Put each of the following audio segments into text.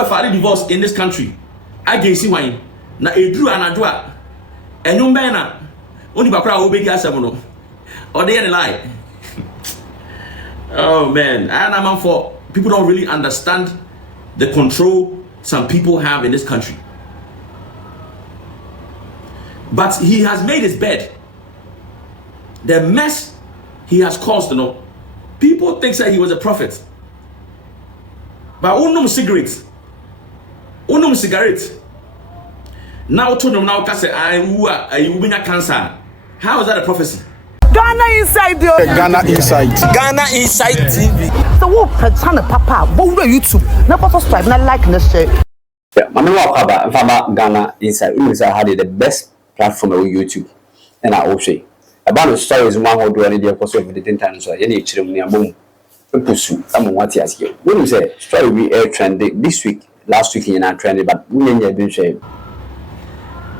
Over filing divorce in this country. Against wine. Na edru anadwa. Enyum ben na oni bakra obedi asem no. Or they lie. Oh man, I am for people don't really understand the control some people have in this country. But he has made his bed. The mess he has caused, people think that he was a prophet. But unum cigarettes. Now to them now say I will be cancer. How is that a prophecy? Ghana Inside Ghana Inside TV. So what pretend papa what YouTube na subscribe na like na share. Yeah, mama wa about Ghana Inside. We say had the best platform on YouTube. And I also about the stories one who do any dey cause of the time so any chire mu abom. Pursue am what you ask you. When you say story we air trending this week, last week in trending but we ain't been share.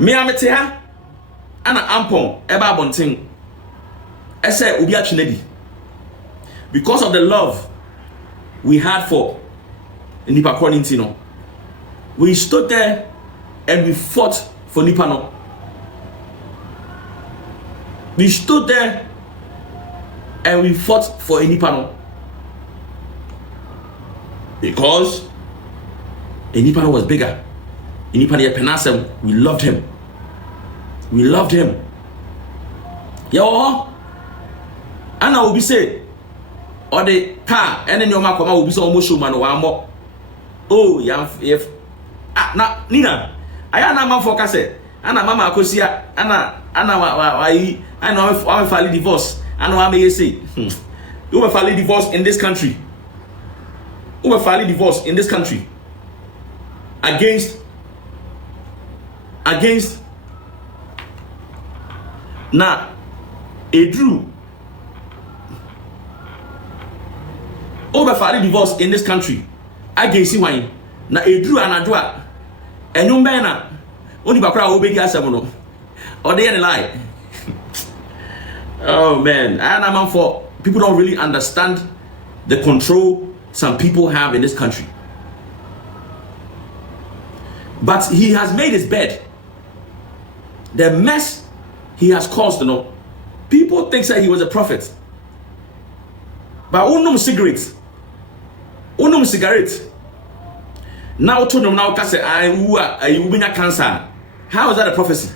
Me amete ha ana ampon eba bonten. Ese obi atwenedi. Because of the love we had for Nipa Quarantino, we stood there and we fought for Nipa no. We stood there and we fought for Nipa no. Because Nipa no was bigger. Nipa no penasem, we loved him. We loved him. Yo, Anna will be say, or the car, and then your mama will be so almost man one more. Oh, yeah, if na Nina, I am a man for cassette. Anna Mama Kosia, Anna, I know I'm filing divorce. I know I may say, you will file divorce in this country. Who will file divorce in this country against now a Drew. Over filing divorce in this country against wine. Na edru anadwa enyum ben na oni bakra obedi asem no. Or they lie. Oh man, I am for people don't really understand the control some people have in this country. But he has made his bed. The mess he has caused, people think that he was a prophet. But unum cigarettes. Now to them now say I will be cancer. How is that a prophecy?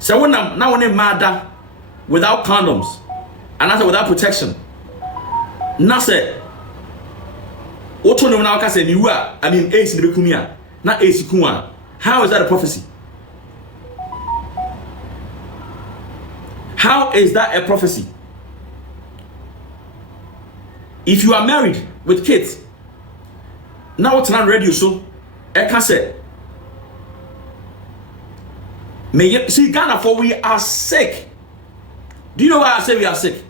So when now when murder without condoms and after without protection. Now say what to them now say you are I mean ace in the kumia, not ace kuma. How is that a prophecy? How is that a prophecy? If you are married with kids, now what's not radio so I can say may see Ghana for we are sick. Do you know why I say we are sick?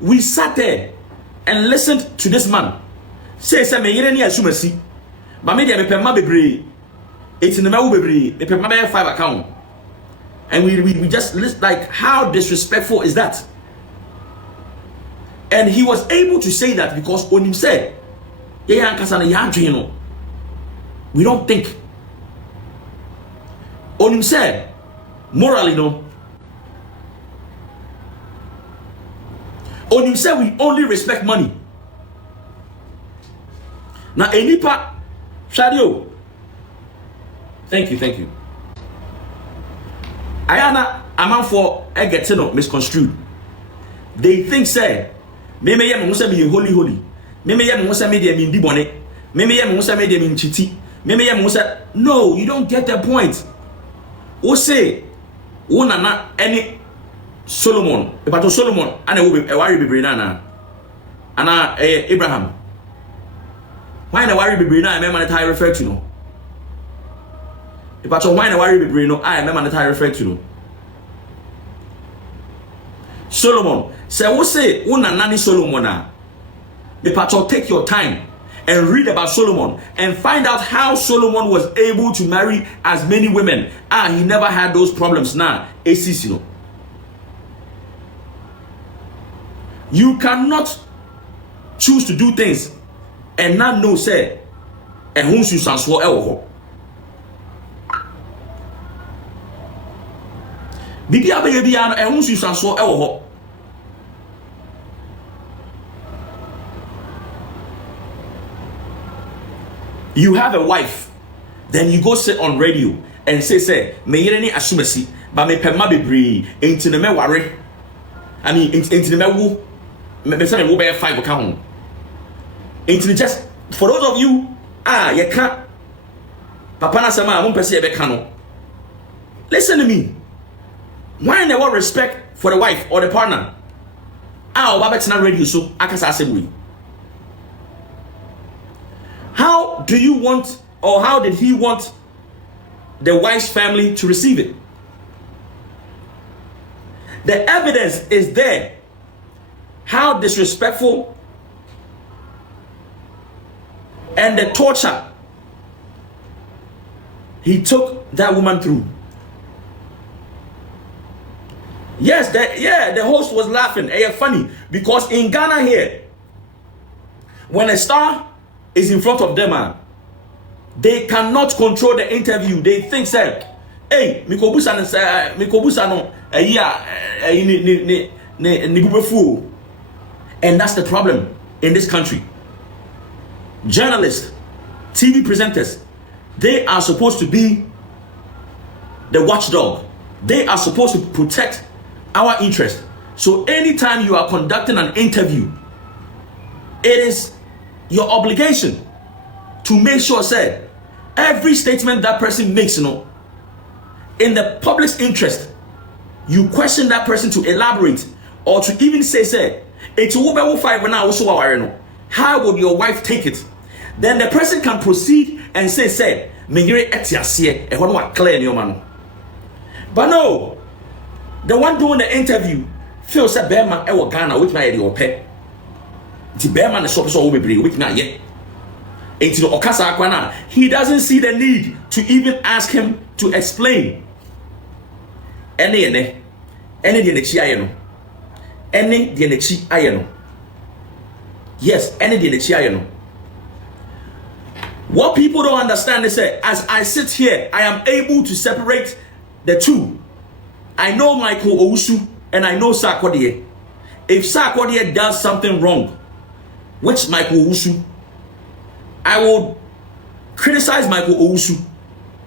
We sat there and listened to this man say me yere ni asumasi but me dey me pema bebre it's in the mawu bebre me pema 5 account and we just list like how disrespectful is that? And he was able to say that because on him said, we don't think. On him said, morally no. On him said we only respect money. Now Enipa Shadio. Thank you. Ayana amount for Egetino misconstrued. They think say me me yem say me holy. Me me yem say me dey mean bibone. Me me yem say me dey mean chiti. Me me yem say no, you don't get the point. O say una na any Solomon, about Solomon and a worry be na ana Abraham. Why na worry be na me man tie refer to no. About why na worry be no I me man tie refer to no. Solomon say we say una nani Solomon a the pastor take your time and read about Solomon and find out how Solomon was able to marry as many women. He never had those problems now. ACC. You cannot choose to do things and not know say and who should transfer elho. Bibia baby and who should transfer elho. You have a wife, then you go sit on radio and say, me any asumasi, but me pema bebre, into the me worry. I mean, into the me woo, me say me woo bear 5 account. Into the just for those of you, you can't. Papa na sama, I won't perceive a cano. Listen to me. Why never respect for the wife or the partner? Babet's not radio, so I can say, how do you want, or how did he want the wife's family to receive it? The evidence is there. How disrespectful and the torture he took that woman through. Yes, the host was laughing. Funny, because in Ghana here, when a star is in front of them, they cannot control the interview. They think, say, hey, mikobusa no, and that's the problem in this country. Journalists, TV presenters, they are supposed to be the watchdog. They are supposed to protect our interest. So anytime you are conducting an interview, it is your obligation to make sure, say, every statement that person makes, in the public's interest, you question that person to elaborate or to even say, it's a 5 when I also how would your wife take it? Then the person can proceed and say, but no, the one doing the interview feels that Bearman ever Ghana with my idea pet. The Bearman is so with not yet. Into the Okasa Akwana, he doesn't see the need to even ask him to explain. Any the nechi ayeno. Any the nechi ayeno. Yes, any the nechi ayeno. What people don't understand is that as I sit here, I am able to separate the two. I know Michael Owusu and I know Sarkodie. If Sarkodie does something wrong, which Michael Owusu, I will criticize Michael Owusu,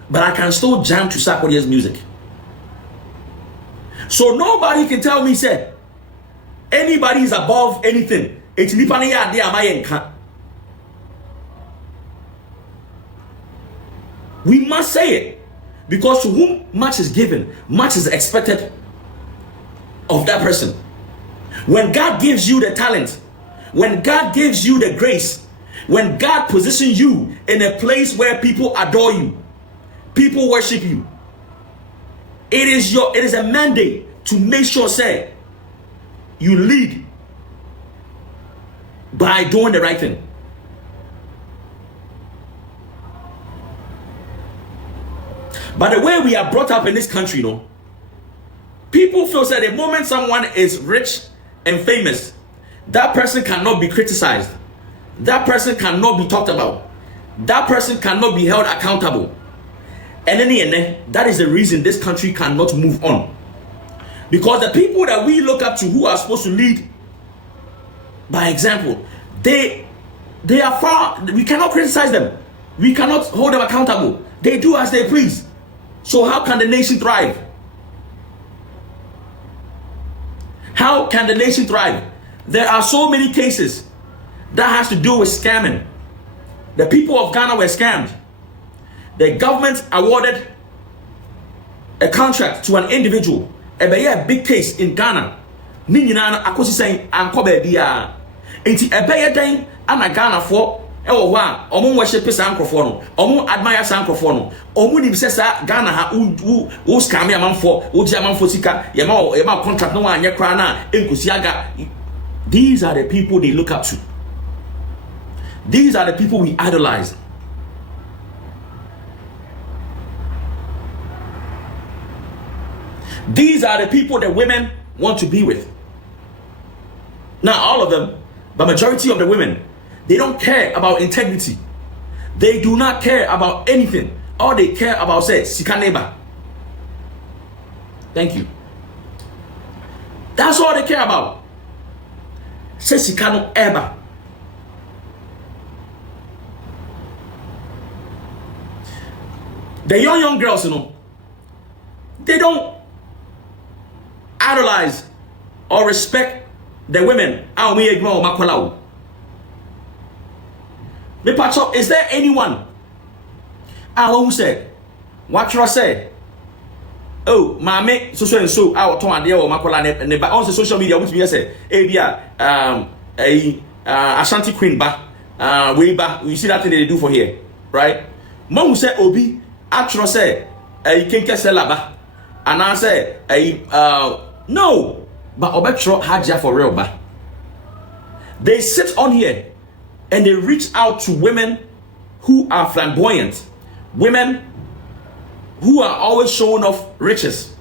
but I can still jam to Sarkodie's music. So nobody can tell me, say, anybody is above anything. It's Nipaniya de Amayenka. We must say it, because to whom much is given, much is expected of that person. When God gives you the talent, when God gives you the grace, when God positions you in a place where people adore you, people worship you, it is a mandate to make sure, say, you lead by doing the right thing. But the way we are brought up in this country, people feel that the moment someone is rich and famous, that person cannot be criticized. That person cannot be talked about. That person cannot be held accountable. And then that is the reason this country cannot move on. Because the people that we look up to, who are supposed to lead by example, they are far. We cannot criticize them. We cannot hold them accountable. They do as they please. So how can the nation thrive? How can the nation thrive? There are so many cases that has to do with scamming. The people of Ghana were scammed. The government awarded a contract to an individual. A big case in Ghana. Ninina akosi saying ankobe dia. Enti ebeye den ana Ghana for ewo wa omo worship sa ankrofo no. Omo admire sa ankrofo no. Omo nim se sa Ghana ha u scam ya manfo, u ji manfo sika, ye ma contract no anye kra na enkosi aga. These are the people they look up to. These are the people we idolize. These are the people that women want to be with. Not all of them, but majority of the women, They don't care about integrity. They do not care about anything. All they care about says sika neighbor. Thank you. That's all they care about. Say sika no ever. The young girls, you know, they don't idolize or respect the women. Is there anyone who said, what you say? Oh, mame, so and so, our Tom and the Makola, and on the social media, which we say, Ashanti Queen ba, way back. You see that thing they do for here, right? Mom say, Obi, actually say, you can't get Selaba, and I say, no, but Obetro Haja for real, ba. They sit on here and they reach out to women who are flamboyant, women who are always showing off riches,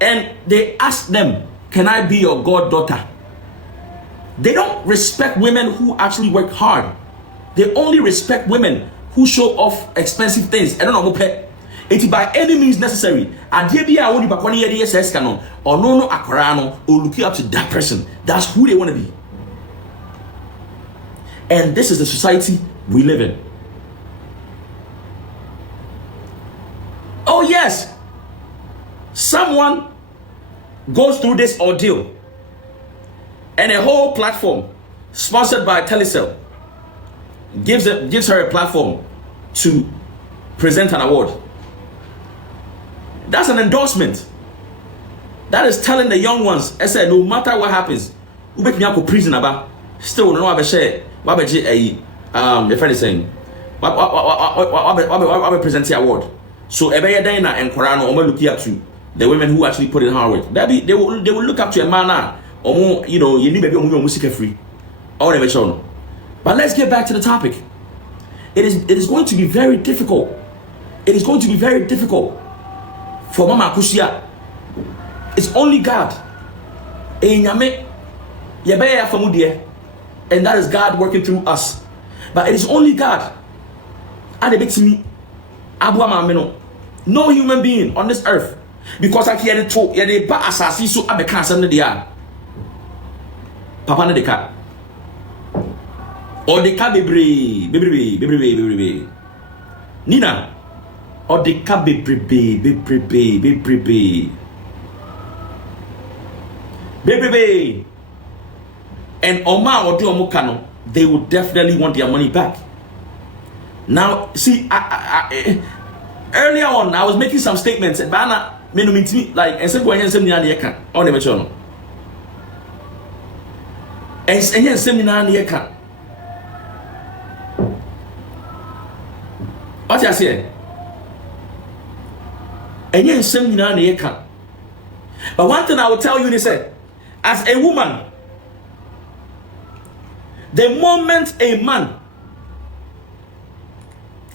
and they ask them, can I be your goddaughter? They don't respect women who actually work hard. They only respect women who show off expensive things. I don't know pay. It by any means necessary. And Jebi I want you back 1 year yes canon or no akorano or looking up to that person. That's who they want to be. And this is the society we live in. Oh yes, someone goes through this ordeal and a whole platform sponsored by Telecel gives her a platform to present an award. That's an endorsement. That is telling the young ones, I said, no matter what happens, we make me go prison about still no have share. What the friend is saying, what present the award. So Ebeye Dana and Korano are looking up to the women who actually put in hard work. They will look up to a man now, or more, you know, you need maybe music free. Or never show. But let's get back to the topic. It is going to be very difficult. It is going to be very difficult for Mama Kusia. It's only God. And that is God working through us. But it is only God. And it me. No human being on this earth. Because I can't talk. Yeah, they ba asasi so abeka some de ya. Papa na de ka. Or de ka bebre. Nina. Or de ka bebre. And Oma or do Omukano, they will definitely want their money back. Now, see, earlier on, I was making some statements. And Bana, like, and said, "When seminar the account, on the channel." And seminar the account. What I say? And yes, seminar the account. But one thing I will tell you is that, as a woman, the moment a man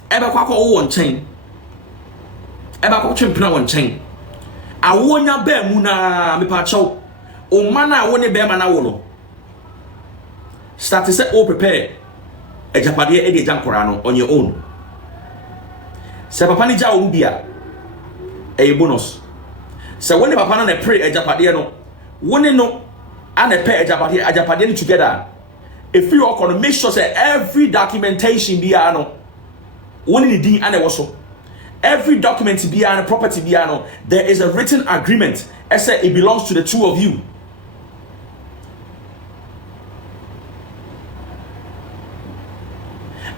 ever kwako one chain, ever kwako chimpina one chain, I wonya be muna me pacho, o mana wone be mana wono. Start to say, oh, prepare a Ghpagetv Eddie Jankorano on your own. Se papa ni ja umbia a bonus. So when the papa na pray a Ghpagetv no, one no and a pair a Ghpagetv together. If you are going to make sure that every documentation be ano, one in the and also every document be ano, property be ano, there is a written agreement. I said it belongs to the two of you.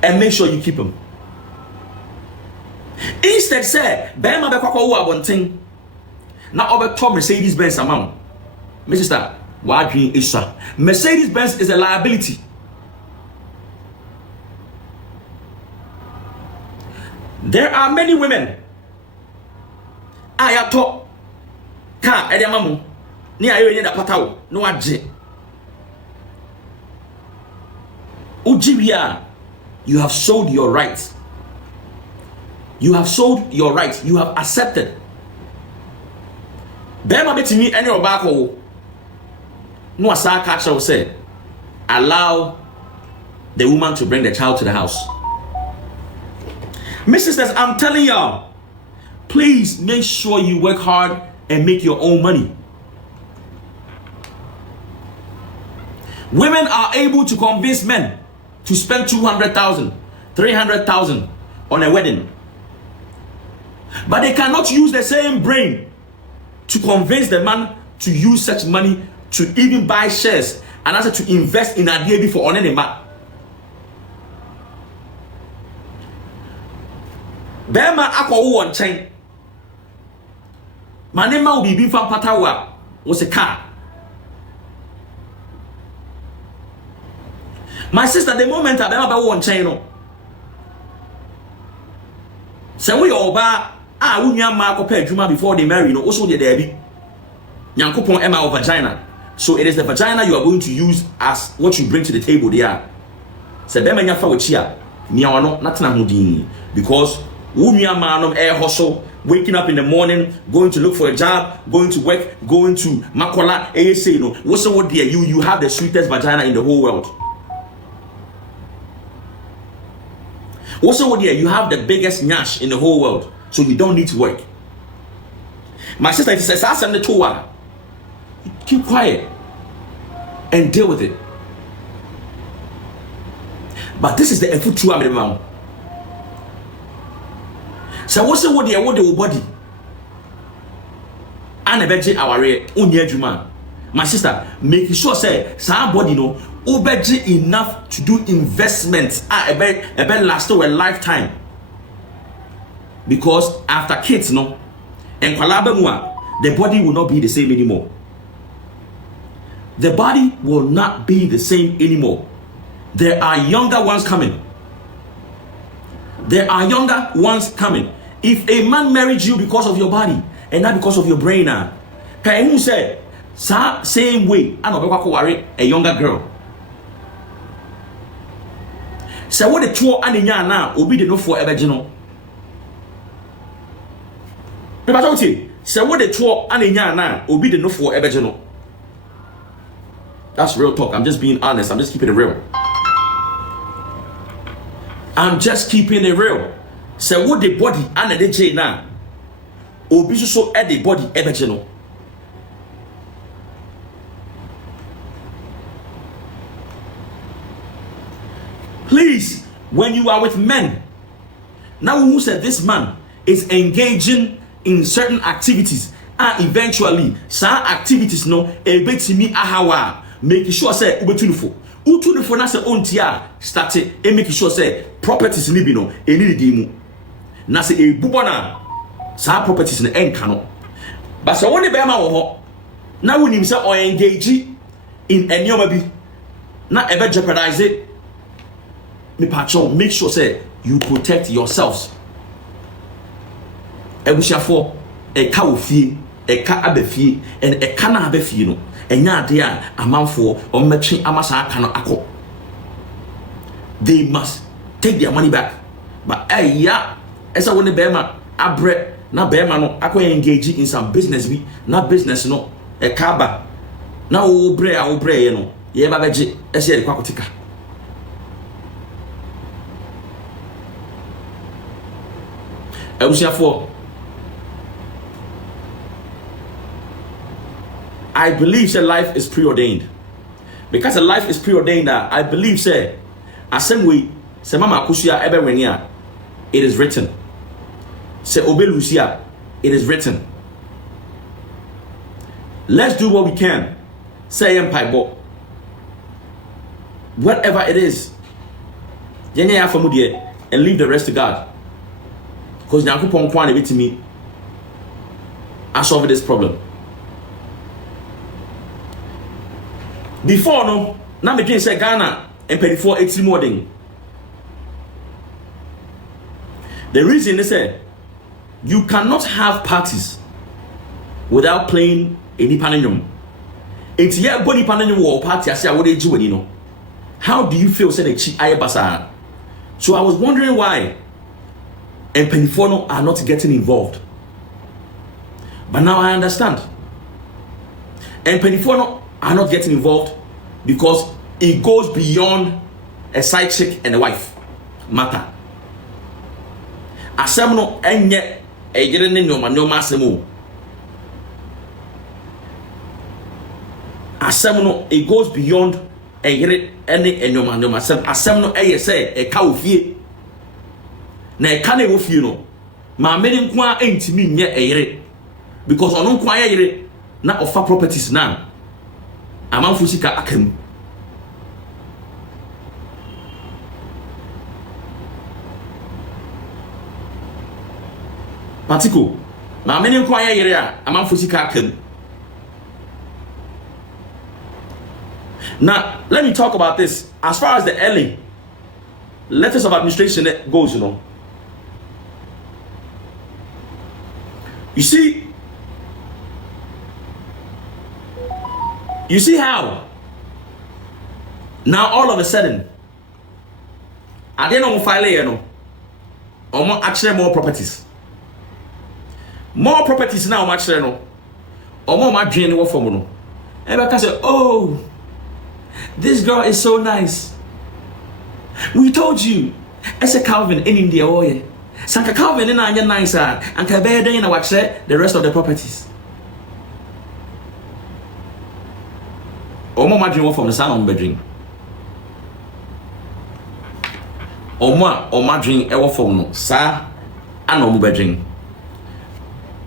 And make sure you keep them. Instead, say, Bema be kwako wa bonting. Na obe to Mercedes Benz amount. Mr. Wadri Isha. Mercedes Benz is a liability. There are many women. I talk. Ka edemamu. Ni ayo yenda patao. No aje. Ujibia. You have sold your rights. You have sold your rights. You have accepted. Bema betimi any obako. No asa catcher will say, allow the woman to bring the child to the house. My sisters, I'm telling y'all, please make sure you work hard and make your own money. Women are able to convince men to spend 200,000, 300,000 on a wedding. But they cannot use the same brain to convince the man to use such money to even buy shares and also to invest in a DEY for any man. Bema akwa one chain. Manema will be from Patawa was a car. My sister, the moment I remember one channel. So we all ba unya mark up juma before they marry, no, also the Debbie. Yankopon Emma of vagina. So it is the vagina you are going to use as what you bring to the table there. So them nya fa wachia, nya no natna hudi because unya man air hustle, waking up in the morning, going to look for a job, going to work, going to Makola, say no. What's what there? You have the sweetest vagina in the whole world. Also, dear, you have the biggest nyash in the whole world, so you don't need to work. My sister says, keep quiet and deal with it. But this is the effort to have the so what's what dear, what the body? And a veggie our unya. My sister, make sure say somebody no obeji enough to do investments a better last a lifetime. Because after kids no and the body will not be the same anymore. The body will not be the same anymore. There are younger ones coming. There are younger ones coming. If a man married you because of your body and not because of your brain, can you say same way I know worry a younger girl? So what the two and now will be the no forever general. So what the two and now will be the no forever general. That's real talk. I'm just being honest. I'm just keeping it real. I'm just keeping it real. So what the body and the J now will be so at the body ever general. Please, when you are with men, now who said this man is engaging in certain activities, and eventually some activities no a bit to me ahawa, making sure say ubetunifo na say ontia started and making sure say properties libi no eni dimu na say e bubona some properties no enka no but so when the bema wo ho na wonim say o engage in enioma bi na ebe jeopardize it. Make sure say you protect yourselves. Ebushafo eka ofie eka abefie and eka na abefie no enya ade a amanfo ommetwe amasa aka no akọ. They must take their money back. But yeah, esa woni bema abre na bema no akọ engage in some business bi na business no eka ba na wo bre ye no ye ba beje ese ye kwakotika. I believe that life is preordained. Because a life is preordained, I believe say a same way say mama kusia ebe wenia, it is written. Say obe lucia, it is written. Let's do what we can. Say empire bo. Whatever it is, and leave the rest to God. Because Nyankopon kwan ebe timi I solve this problem. Before no, na me say Ghana and 80 more thing. The reason is that you cannot have parties without playing any pananyum. It's yeah body pananyum war party I say what they do when you know. How do you feel say the chi ayabasa? So I was wondering why and Penifono are not getting involved. But now I understand. And Penifono are not getting involved because it goes beyond a side chick and a wife matter. Asem no enye ejere ne nyoma asem o. Asem no it goes beyond ejere any nyoma asem. Asem no eye say e ka ofie. Na e ka na ofie no. Ma me nko a entimi nye ejere because ono nko a ejere na offer properties na. Amanfo sika akam. Patiko, na many inquire area, among Fusika can. Now, let me talk about this. As far as the LA letters of administration goes, you know. You see how now all of a sudden, I didn't know file, you know, or more actually more properties. More properties now, much no. Or more my dream work for mono. And I can say, oh, this girl is so nice. We told you, as a Calvin in India, oh yeah. Sanka Calvin in Anya nice and Kabeda in a watch the rest of the properties. Or more my dream work from the sound on bedroom. Or my dream ever from no, sir, and no bedroom.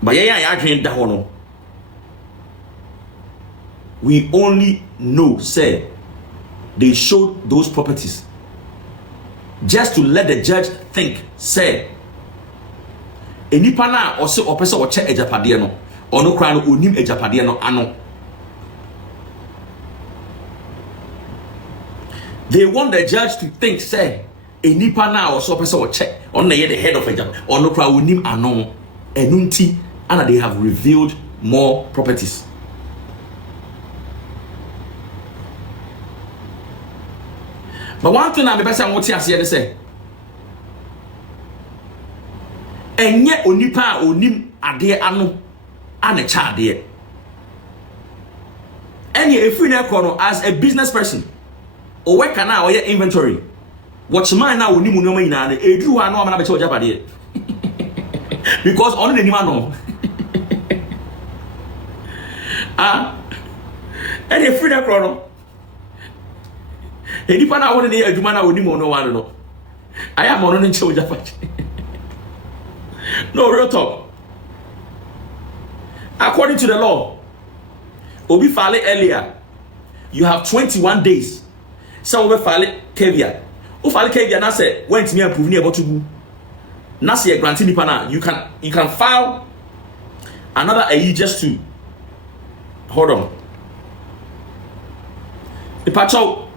But yeah, dream that one. We only know, say, they showed those properties just to let the judge think, say, any pana or so or person or check Ghpagetv or no crown or nim Ghpagetv ano. They want the judge to think, say, any pana or so person or check on the head of Ghpagetv or no crown or nim ano enunti. And they have revealed more properties. But one thing I'm the best I want to say, and yet onipa onim ade ano and a child there. And if we now as a business person, or work now or your inventory, what's mine now onim no money na e do ano am na be Ghpagetv because only the man no. And if freedom chrono, any pan I want to a Jumana would no one no. I am on in show Japan. No real talk. According to the law, Obi file earlier, you have 21 days. Some will file caveat. Who file caveat na say went me and prove able to go. Na say granting pana, you can file another EII just to hold on. Ipacho,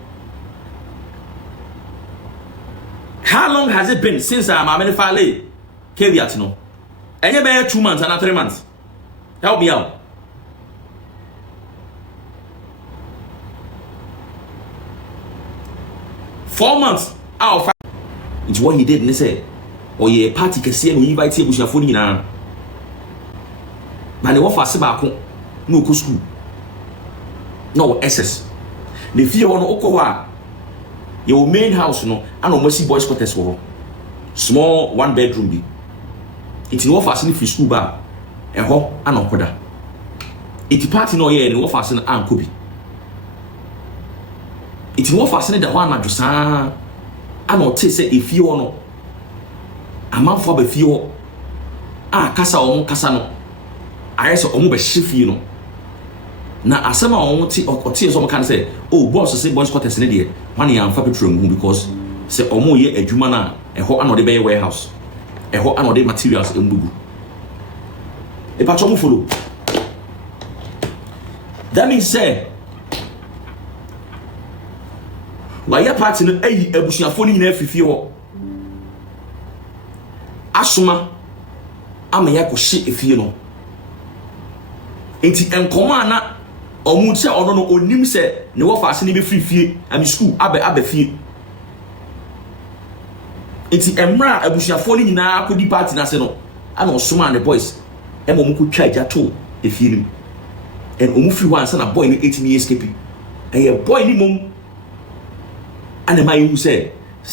how long has it been since I'm file caveat no? Any bear 2 months and 3 months. Help me out. Four months out of 5. It's what he did, and they say, oh yeah, party can see and we invite you to phone now. But they want fast back no go school. No SS. The fear on Okowa. Your main house, no, and almost boys quarters for small 1 bedroom be. It's no fast free school bar. A ho and okoda. It's party no yeah, no fast and kobi. It's no fast the one at Josan. And not say if you no. A man for be few. Kasa on kasa no. I saw omu shift you know. Na asema on ti or ti so can say, oh boss say boys quarters in there. One year am fa petrol because say omu ye adwuma na e ho anode be warehouse. E ho anode materials embugu. E pa chomu follow. That means say why your party no eyi abusuafo ni nyina afifie ho. Asoma ama ya ko hye efie no. Enti enkoma na omu se ono no onim se ne wo fa ase ne be frifie ami school abe fie. Enti emra abusuafo ni nyina akodi party na se no ana osoma and the boys emo mu ko twa agya to efie nim. And omu free one son a boy ni 18 years kepi. And boy ni mom ana mai hu say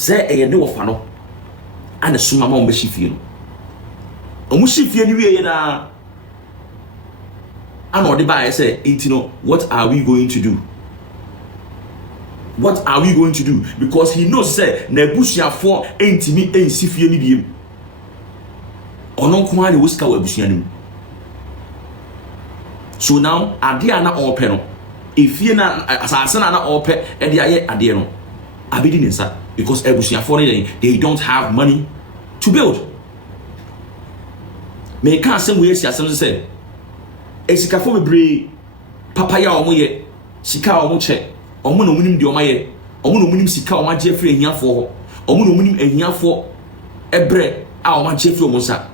eye ne wofa no ana suma ma ombe shifie no omu shifie ni wie na ana odi ba say intino what are we going to do? What are we going to do? Because he knows say na busuafo entimi ensifie ni biem ono ko ani woska wa busua nim. So now ade ana ope no efie na asase na ope e de aye ade no abedi nsa because ebusuafo they don't have money to build. Me kan asem we esi asem say esikafo bebre papa ya omo ye sika omo che omo no munim de omo ye omo no munim sika omo age afre ahiafo ho omo no munim ahiafo ebre a omo age afre omo sa.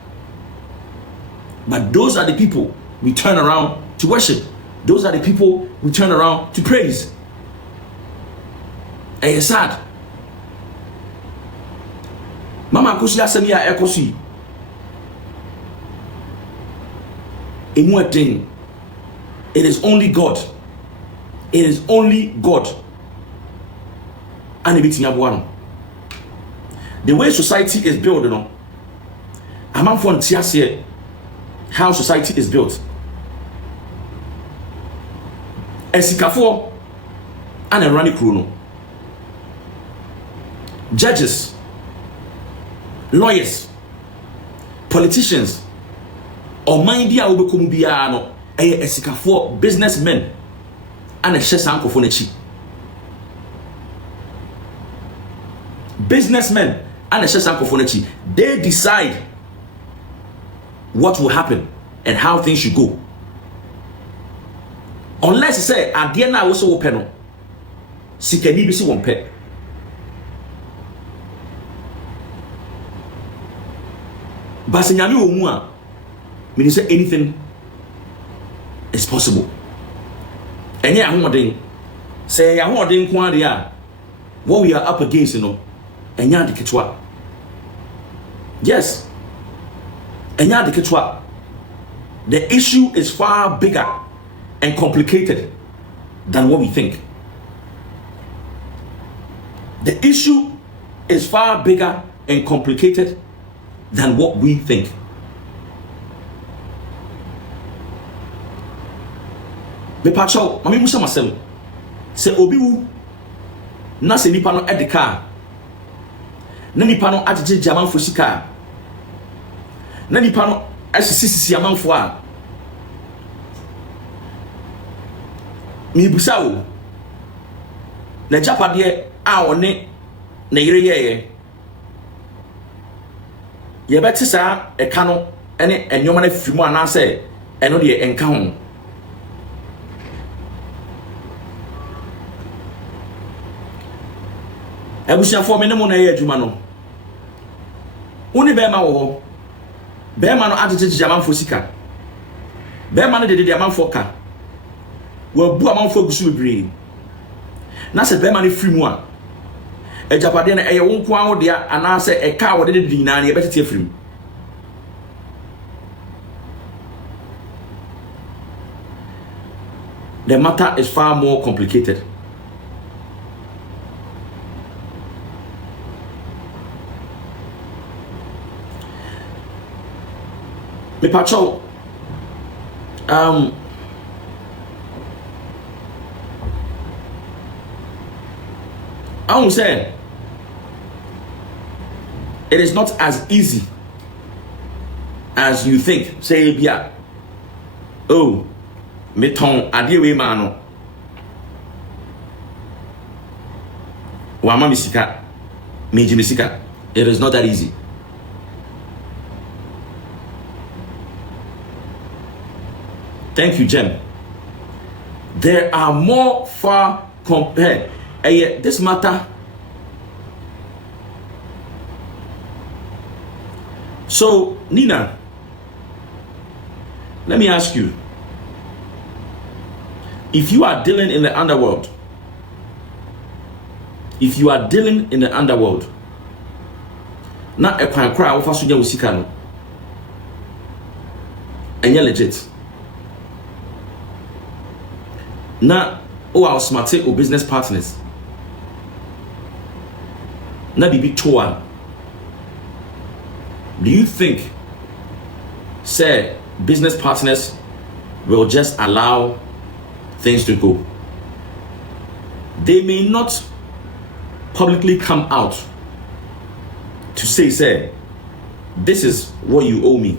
But those are the people we turn around to worship. Those are the people we turn around to praise. And it's sad. Mama kusi asemi ya ekosi. It is only God. It is only God. And everything abuano. The way society is built, you know. I'm from Tiasie. How society is built. Esikafo and a running crew. Judges, lawyers, politicians, or mindia obekomu biya no eye esikafo businessmen and a shesan kofonechi. Businessmen and a shesan kofonechi, they decide what will happen and how things should go. Unless you say ade na wo so wo pe no sikani bi si won pe. But nyame wo mu a mean say anything is possible. Enye ahoden say ahoden ko ade a what we are up against, you know, enya de ketwa. Yes. Enya de ketwa. The issue is far bigger and complicated than what we think. The issue is far bigger and complicated than what we think. Me pacho, mami musa masem. Se obi wu na se nipa no edeka. Na nipa no agege jamanfo sika. Na nipa no asisi amanfo a mi busa wo na japade a one na yire yeye ye beti sa eka no ene enwoma na fimu ana se eno de enka ho. Abusiafo me ne mo na ye adwuma no woni be ma wo ho be ma no agege jamanfo sika be ma no de amanfo ka wa bu amanfo gusu bebre na se be ma no firi mu a ejapade na eye wonko an wo de ana se eka wo de dinana ye betete afiri mu. The matter is far more complicated. Me pacho I won't say it is not as easy as you think. Say bia oh me ton ade we ma no wa ma misika meji misika. It is not that easy. Thank you, Jem. There are more far compared. This matter. So, Nina, let me ask you. If you are dealing in the underworld, na e kwan kra wo fa so nya usika no, enye legit. Na our smart business partners na bibi toa. Do you think say business partners will just allow things to go? They may not publicly come out to say this is what you owe me,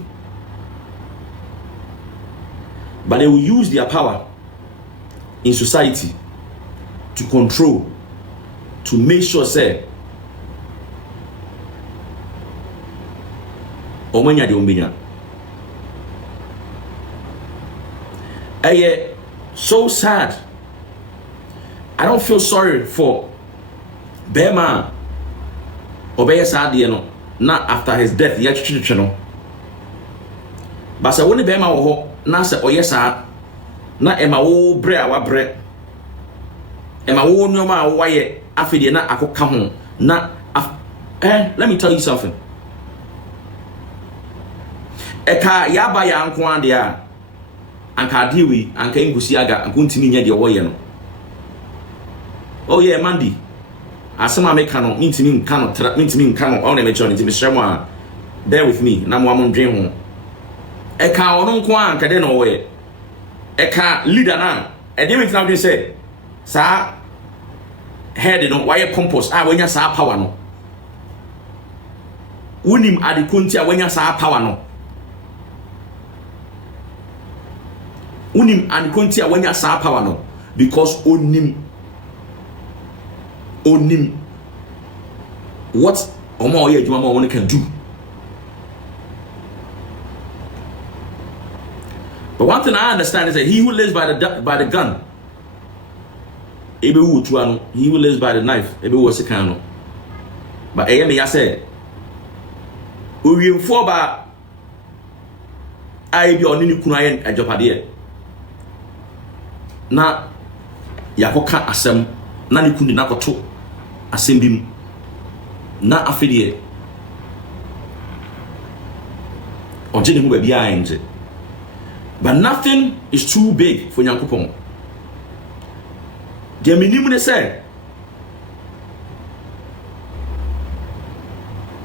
but they will use their power in society to control, to make sure say omanya de ombenya. So sad. I don't feel sorry for Bema Obey Sadi not after his death yet channel. But I won't Bema or Nasa or yes, na Emma o bre our bre Emma o no ma why afide na ako ka ho na let me tell you something. Eka yaba ya nko ade a anka diwi anka ngusi aga anko ntimi nya de woye no. Oh yeah, Mandy. Asema me kano ntimi nka no ntimi nka no on me chon ntimi shremo a bear with me na mo amondwen ho. Eka ono nko anka de no woye. Eka leader na e dey make now say sa head no why pompous wanya sa power no. Unim adikonti a wanya sa power no. Unim adikonti a wanya sa power no because onim what omo oye adwuma ma one can do. But one thing I understand is that he who lives by the gun, he who lives by the knife, but I said, we will ba I be on any kunayen at Ghpagetv. Na yakoka asem na ni kundi na koto asem bim na afidie onje ne hu ba bia enje. But nothing is too big for Nyankopon. The minimum say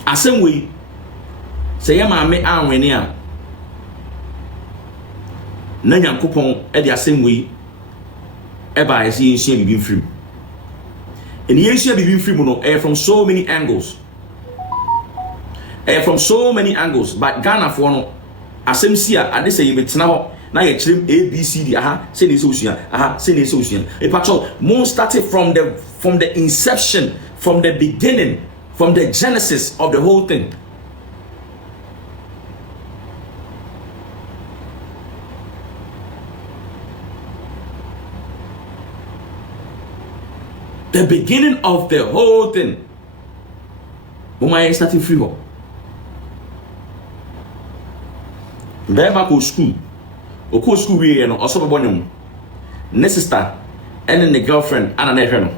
asem we say ya ma me anwene a na Nyankopon e de asem we eba esi enhia bibim frim. And the enhia bibim frim no from so many angles. From so many angles, but Ghana for no asem sia ade say yebetena ho na ye kirem ABCD say ne solution say ne solution e patcho mo started from the inception, from the beginning, from the genesis of the whole thing. The beginning of the whole thing. Mama starting free ho. Bema ko school. O ko school we no oso bebo nyum. Ne sister and the girlfriend ana na hwe no.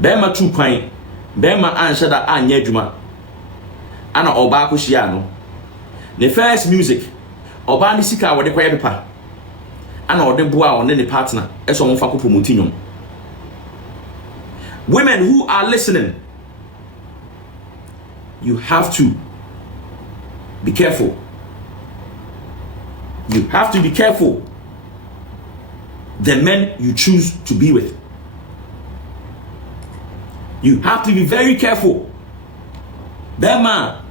Bema two kwan. Bema ansha da anya adwuma. Ana oba ko hia no. The first music oba ni sika wo de kwaye pepa. Ana ode boa on ne partner eso mo fa ko promote nyum. Women who are listening, you have to be careful. You have to be careful the men you choose to be with. You have to be very careful that man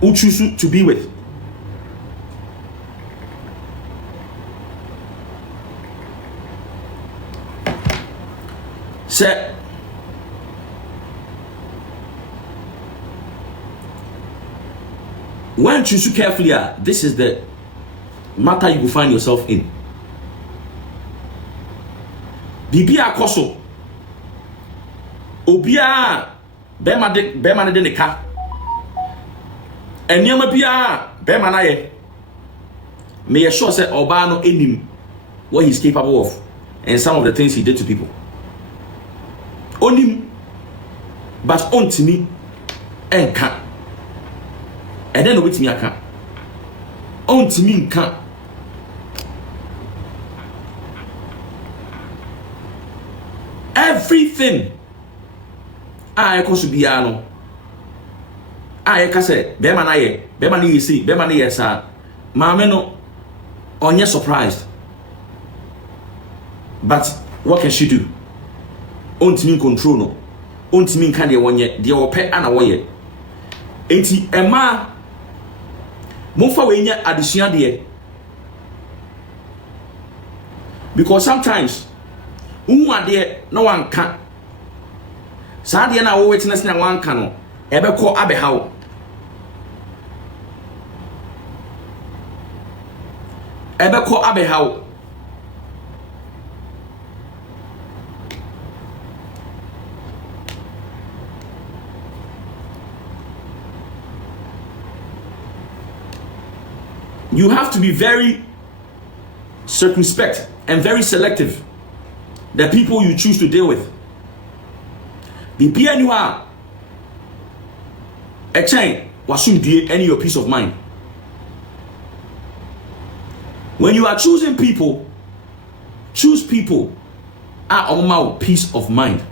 who choose to be with. Say, when you choose carefully, this is the matter you will find yourself in. Bibia koso obia bema de ne ka eniama bia bema na ye me sure say oba no enim what he's capable of and some of the things he did to people onim but ontimi enka and then obitimi aka ontimi nka. Everything a ekoso bia no a yeka say be ma na yesi be ma na yesa maame no onye surprised, but what can she do? Ontimi control no, ontimi nka de wonye de ope ana woye enti ema momfa we nya adesua de, because sometimes unhu ade na wanka saa de na wo witness na wanka no ebekọ abehaw. You have to be very circumspect and very selective the people you choose to deal with. Bibia you are a chain wasundie any your peace of mind. When you are choosing people, choose people at peace of mind.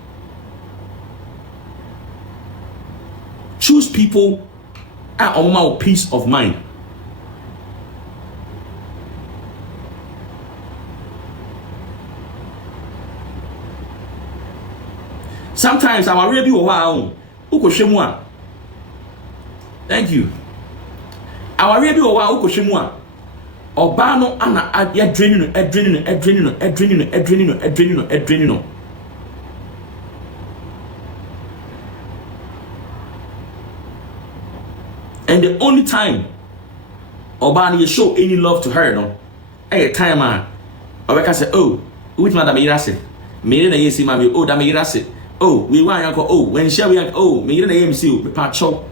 Choose people at peace of mind. Sometimes our really wow, ukoshemwa. Thank you. Our really wow ukoshemwa. Obano ana adrenaline. And the only time Obani show any love to her, no, a time I say, oh, which madam irase, me na yesi mami, oh, da me irase, oh, we want yanko, oh, when shall we, oh, me na yemsi, me pacho.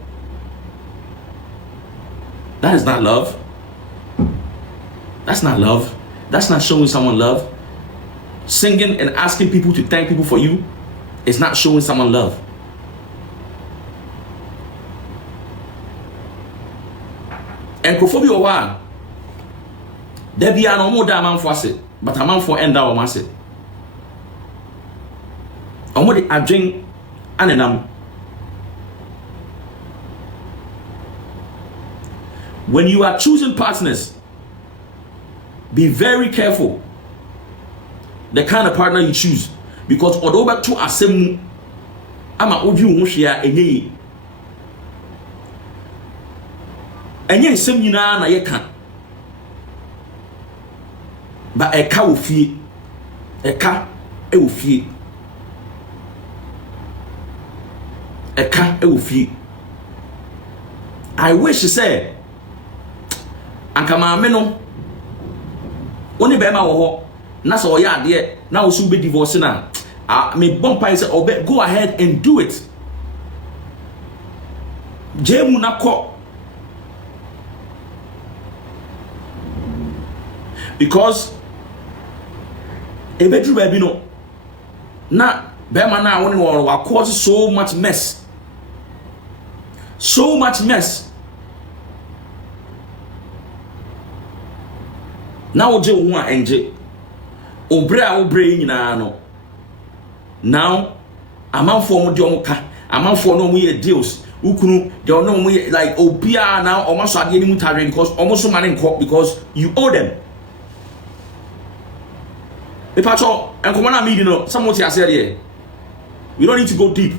That is not love. That's not love. That's not showing someone love. Singing and asking people to thank people for you is not showing someone love. And Kofitv or one, there be an more diamond for it, but a man for end our massive. And what I drink and when you are choosing partners, be very careful the kind of partner you choose, because although back to asem ama oju hwehia enye nsem nyina na yeka ba eka ofie eka e ofie eka e ofie. I wish to say ankama me no Only bema wo na so ya de na wo su be divorce na me bompa say obe go ahead and do it. Jemu na ko, because ebedru baby no na bema na woni wa cause so much mess, now oje wo a enje obre nyina no now amanfo mo de omo ka amanfo no mo ye deals ukunu de no mo like obia now omo so ade ni mutare because omo so mane nko because you owe them. The patrol and come on meeting no someone say said here we don't need to go deep.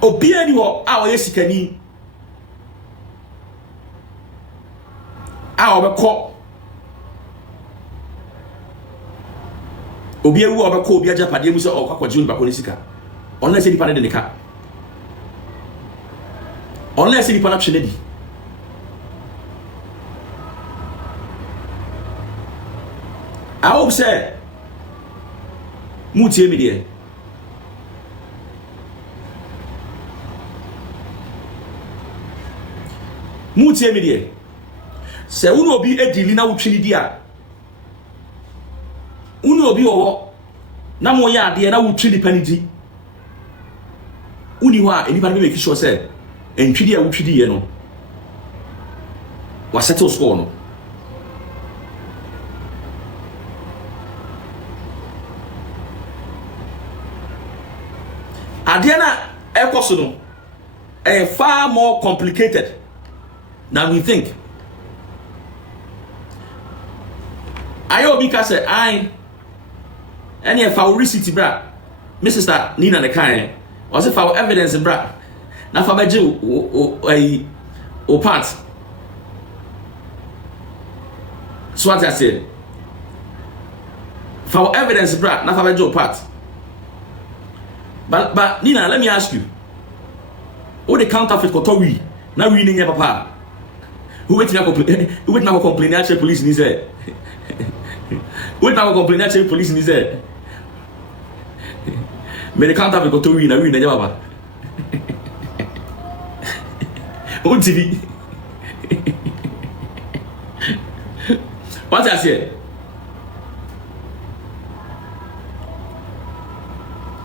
Obia ni ho a oye sikani a obekọ obia wu obekọ obia japade mu se okwakwagye ni bakọ ni sika unless any panel de nika, unless any panel chenedi. I hope say mutie me there. Mutie me there. Se unu obi edili na wutwini dia. Unu obi owo na mo ya ade na wutwini panidi. Uni wa enipa be make sure say entwidi a wutwidi ye no wa settle score no. Adiana Ekosono far more complicated than we think. Ayo Bika said, I any of our receipt, bra, Mrs. Nina the kind, was if our evidence, bra, now for Beju or parts. So what I said, for our evidence, bra, now for Beju parts. But Nina, let me ask you, all the counterfeit kotori, now reading your papa. Who wait now complain actually police in his head. Wait now complain actually police in his head. May the counterfeit kotori now reading your papa. On TV. What I said?